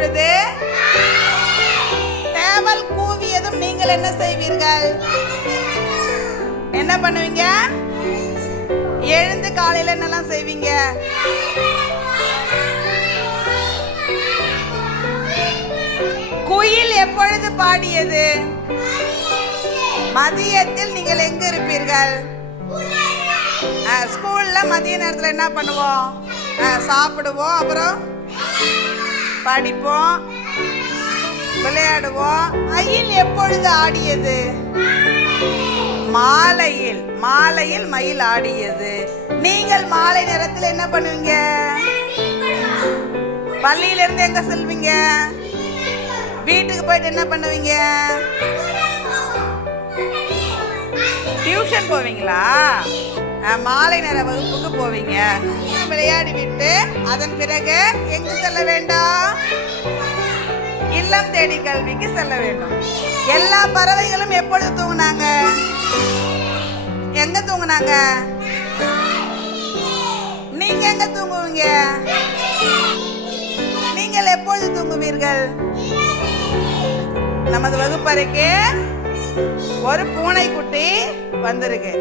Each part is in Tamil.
எப்பொழுது சேவல் கூவியதும் நீங்கள் என்ன செய்வீர்கள்? என்ன பண்ணுவீங்க? எழுந்து காலையில என்னெல்லாம் செய்வீங்க? குயில் எப்பொழுது பாடியது? மதியத்தில் நீங்கள் எங்க இருப்பீர்கள்? ஸ்கூல்ல மதிய நேரத்தில் என்ன பண்ணுவோம்? சாப்பிடுவோம், அப்புறம் படிப்போம், விளையாடுவோம். மயில் எப்பொழுது ஆடியது? மாலையில். மாலையில் மயில் ஆடியது. நீங்கள் மாலை நேரத்தில் என்ன பண்ணுவீங்க? பள்ளியில இருந்து எங்க செல்வீங்க? வீட்டுக்கு போயிட்டு என்ன பண்ணுவீங்க? டியூஷன் போவீங்களா? மாலை நேர வகுப்புக்கு போவீங்க. விளையாடி விட்டு அதன் பிறகு எங்கு செல்ல வேண்டும்? இல்லம் தேடி கல்விக்கு செல்ல வேண்டும். எல்லா பறவைகளும் எப்பொழுது தூங்குனாங்க? எங்க தூங்குனாங்க? நீங்க எங்க தூங்குவீங்க? நீங்கள் எப்பொழுது தூங்குவீர்கள்? நமது வகுப்பறைக்கு ஒரு பூனை குட்டி வந்திருக்கு.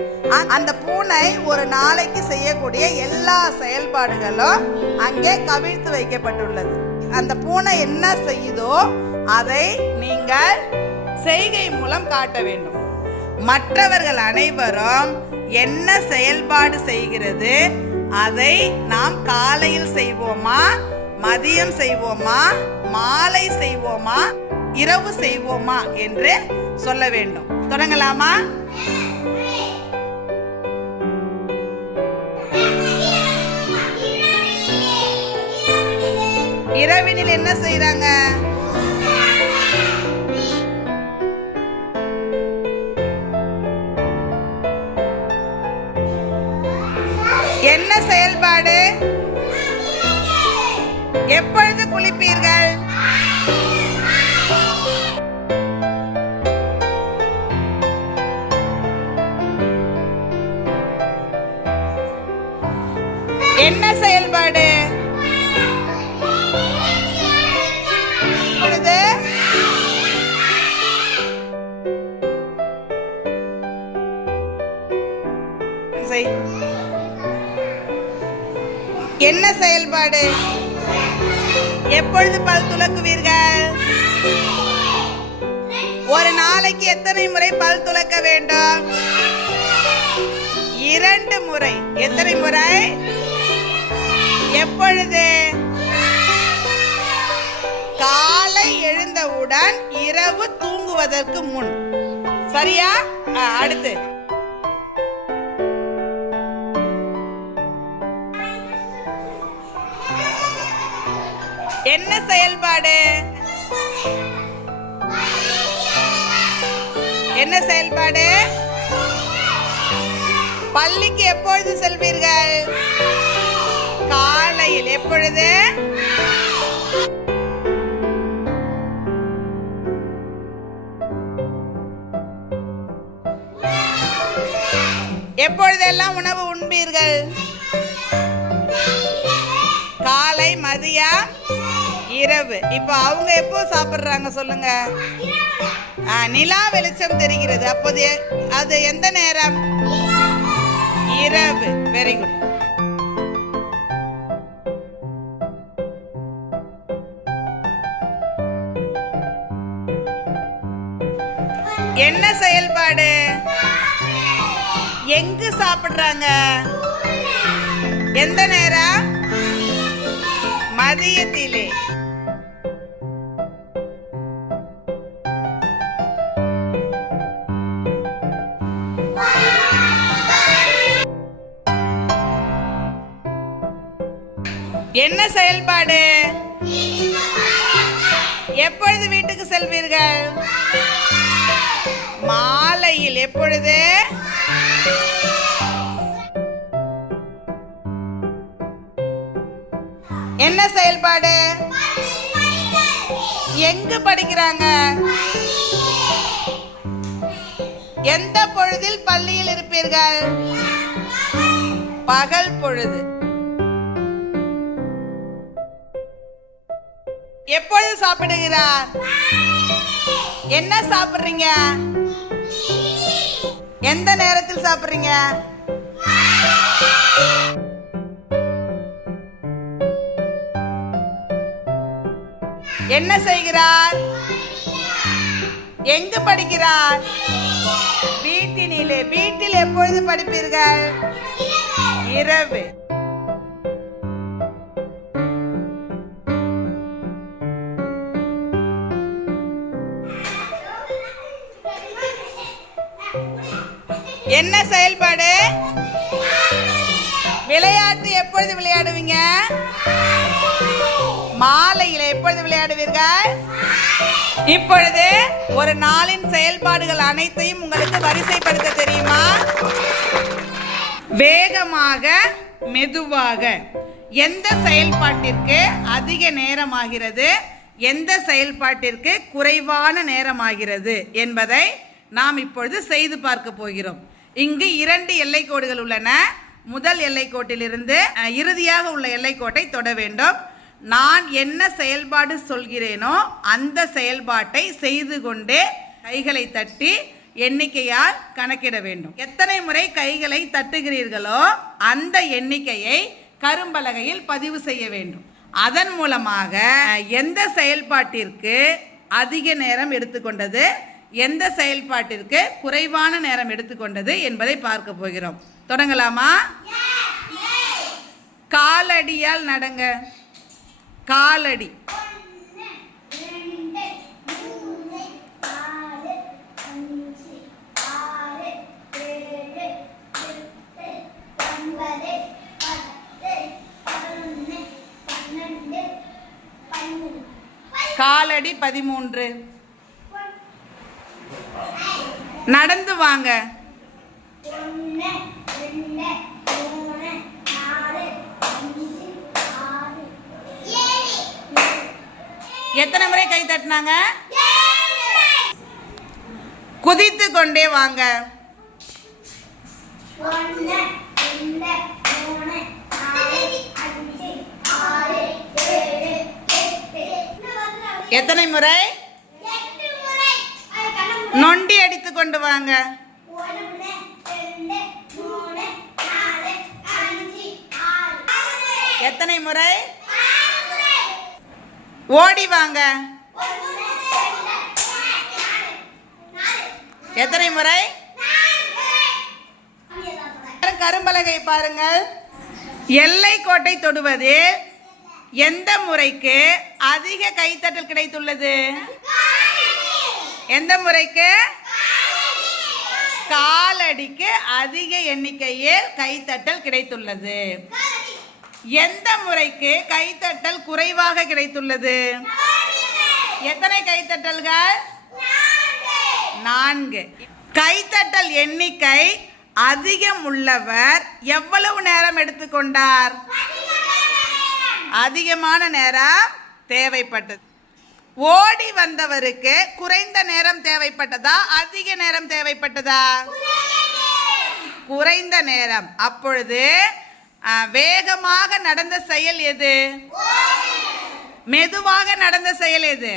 அந்த பூனை ஒரு நாளைக்கு செய்யக்கூடிய எல்லா செயல்பாடுகளும் அங்கே கவிழ்த்து வைக்கப்பட்டுள்ளது. அந்த பூனை என்ன செய்யுதோ அதை நீங்கள் செய்கை மூலம் காட்ட வேண்டும். மற்றவர்கள் அனைவரும் என்ன செயல்பாடு செய்கிறது அதை நாம் காலையில் செய்வோமா, மதியம் செய்வோமா, மாலை செய்வோமா, இரவு செய்வோமா என்று சொல்ல வேண்டும். தொடங்கலாமா? இரவினில் என்ன செய்றாங்க? என்ன செயல்பாடு? எப்பொழுது குளிப்பீர்கள்? என்ன செயல்பாடு? என்ன செயல்பாடு? எப்பொழுது பல் துலக்குவீர்கள்? ஒரு நாளைக்கு எத்தனை முறை பல் துலக்க வேண்டும்? 2 முறை. எத்தனை முறை? எப்பொழுது? காலை எழுந்தவுடன், இரவு தூங்குவதற்கு முன். சரியா? அடுத்து என்ன செயல்பாடு? என்ன செயல்பாடு? பள்ளிக்கு எப்பொழுது செல்வீர்கள்? காலையில். எப்பொழுது? எப்பொழுதெல்லாம் உணவு உண்பீர்கள்? காலை, மதியம், இரவு. இப்போ அவங்க எப்போ சாப்பிடுறாங்க சொல்லுங்க? நிலா வெளிச்சம் தெரிகிறது. அப்போது அது எந்த நேரம்? இரவு. Very good. என்ன செயல்பாடு? எங்கு சாப்பிடுறாங்க? எந்த நேரம்? மதியத்திலே. என்ன செயல்பாடு? எப்பொழுது வீட்டுக்கு செல்வீர்கள்? மாலையில். எப்பொழுது? என்ன செயல்பாடு? எங்கு படிக்கிறாங்க? எந்த பொழுதில் பள்ளியில் இருப்பீர்கள்? பகல் பொழுது. எப்பொழுது சாப்பிடுகிறார்? என்ன சாப்பிடுறீங்க? எந்த நேரத்தில் சாப்பிடுறீங்க? என்ன செய்கிறார்? எங்கு படிக்கிறார்? வீட்டினிலே. வீட்டில் எப்பொழுது படிப்பீர்கள்? இரவு. என்ன செயல்பாடு? விளையாட்டு எப்பொழுது விளையாடுவீங்க? மாலையில். எப்பொழுது விளையாடுவீர்கள்? இப்பொழுது ஒரு நாளின் செயல்பாடுகள் அனைத்தையும் உங்களுக்கு வரிசைப்படுத்த தெரியுமா? வேகமாக, மெதுவாக. எந்த செயல்பாட்டிற்கு அதிக நேரம் ஆகிறது, எந்த செயல்பாட்டிற்கு குறைவான நேரம் ஆகிறது என்பதை நாம் இப்பொழுது செய்து பார்க்க போகிறோம். இங்கு 2 எல்லைக்கோடுகள் உள்ளன. முதல் எல்லைக்கோட்டிலிருந்து இறுதியாக உள்ள எல்லைக்கோட்டை தொட வேண்டும். நான் என்ன செயல்பாடு சொல்கிறேனோ அந்த செயல்பாட்டை செய்து கொண்டே கைகளை தட்டி எண்ணிக்கையால் கணக்கிட வேண்டும். எத்தனை முறை கைகளை தட்டுகிறீர்களோ அந்த எண்ணிக்கையை கரும்பலகையில் பதிவு செய்ய வேண்டும். அதன் மூலமாக எந்த செயல்பாட்டிற்கு அதிக நேரம் எடுத்துக்கொண்டது, எந்த செயல்பாட்டிற்கு குறைவான நேரம் எடுத்துக்கொண்டது என்பதை பார்க்க போகிறோம். தொடங்கலாமா? காலடியால் நடங்க. காலடி. காலடி 13. நடந்து வாங்க. எத்தனை முறை கை தட்டினாங்க? குதித்து கொண்டே வாங்க. எத்தனை முறை? நொண்டி அடித்து கொண்டு வாங்க. எத்தனை முறை? ஓடி வாங்க. எத்தனை முறை? கரும்பலகை பாருங்கள். எல்லை கோட்டை தொடுவது எந்த முறைக்கு அதிக கைத்தட்டல் கிடைத்துள்ளது? எந்த முறைக்கு? காலடிக்கு அதிக எண்ணிக்கையில் கைத்தட்டல் கிடைத்துள்ளது. எந்த முறைக்கு கைத்தட்டல் குறைவாக கிடைத்துள்ளது? எத்தனை கைத்தட்டல்கள்? 4. கைத்தட்டல் எண்ணிக்கை அதிகம் உள்ளவர் எவ்வளவு நேரம் எடுத்துக்கொண்டார்? அதிகமான நேரம் தேவைப்பட்டது. ஓடி வந்தவருக்கு குறைந்த நேரம் தேவைப்பட்டதா, அதிக நேரம் தேவைப்பட்டதா? குறைந்த நேரம். அப்பொழுது வேகமாக நடந்த செயல் எது? மெதுவாக நடந்த செயல் எது?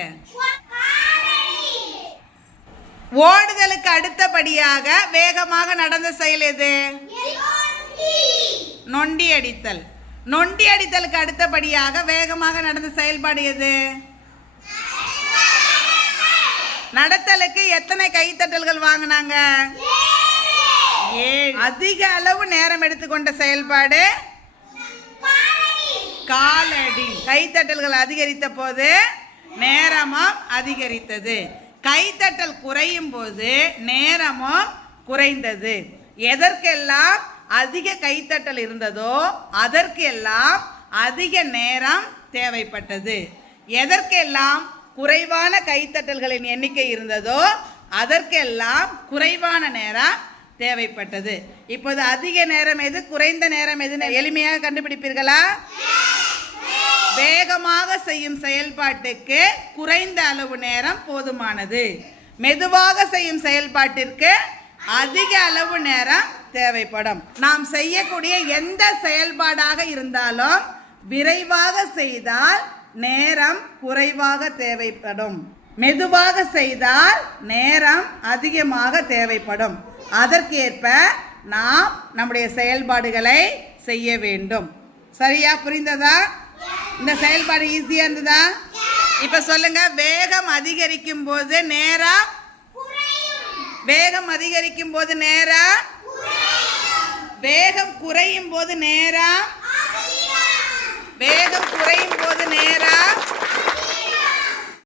ஓடுதலுக்கு அடுத்தபடியாக வேகமாக நடந்த செயல் எது? நொண்டி அடித்தல். நொண்டி அடித்தலுக்கு அடுத்தபடியாக வேகமாக நடந்த செயல்பாடு எது? நடத்தலுக்கு எத்தனை கைத்தட்டல்கள் வாங்கினாங்க? 7. அதிக அளவு நேரம் எடுத்துக்கொண்ட செயல்பாடு காலடி. கைத்தட்டல்கள் அதிகரித்த போது நேரமும் அதிகரித்தது. கைத்தட்டல் குறையும் போது நேரமும் குறைந்தது. எதற்கெல்லாம் அதிக கைத்தட்டல் இருந்ததோ அதற்கெல்லாம் அதிக நேரம் தேவைப்பட்டது. எதற்கெல்லாம் குறைவான கைத்தட்டல்களின் எண்ணிக்கை இருந்ததோ அதற்கெல்லாம் குறைவான நேரம் தேவைப்பட்டது. இப்போது அதிக நேரம் எது, குறைந்த நேரம் எது எளிமையாக கண்டுபிடிப்பீர்களா? வேகமாக செய்யும் செயல்பாட்டுக்கு குறைந்த அளவு நேரம் போதுமானது. மெதுவாக செய்யும் செயல்பாட்டிற்கு அதிக அளவு நேரம் தேவைப்படும். நாம் செய்யக்கூடிய எந்த செயல்பாடாக இருந்தாலும் விரைவாக செய்தால் நேரம் குறைவாக தேவைப்படும். மெதுவாக செய்தால் நேரம் அதிகமாக தேவைப்படும். அதற்கேற்ப நாம் நம்முடைய செயல்பாடுகளை செய்ய வேண்டும். சரியா? புரிந்ததா? இந்த செயல்பாடு ஈஸியா இருந்ததா? இப்ப சொல்லுங்க, வேகம் அதிகரிக்கும் போது நேரம், வேகம் அதிகரிக்கும் போது நேரம், வேகம் குறையும் போது நேரம், வேகம் குறையும் போது